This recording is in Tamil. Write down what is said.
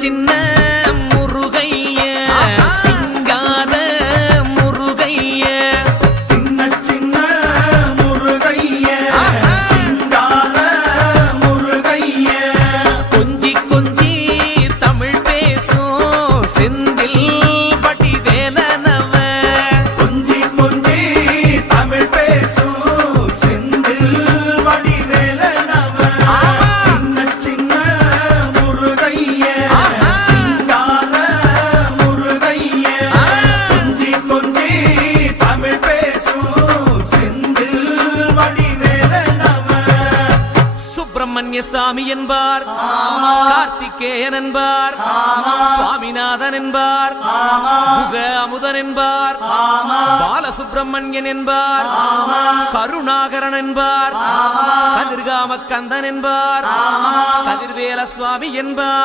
சின்ன முருகைய சிங்கார முருகைய சின்ன சின்ன முருகைய சிங்கார முருகைய கொஞ்சி கொஞ்சி தமிழ் பேசும் செந்தில் வடிவேலனவ கொஞ்சி கொஞ்சி தமிழ் பேசும் செந்தில் வடிவேலனவ சின்ன சின்ன முருகைய சிங்கார முருகைய கொஞ்சி கொஞ்சி தமிழ் பேசும் செந்தில் வடிவேலனவ சுப்பிரமணிய சாமி என்பார் கார்த்திகேயன் என்பார் சுவாமிநாதன் என்பார் முக அமுதன் என்பார் பாலசுப்பிரமணியன் என்பார் கருணாகரன் என்பார் கதிர்காம கந்தன் என்பார் கதிர்வேல சுவாமி என்பார்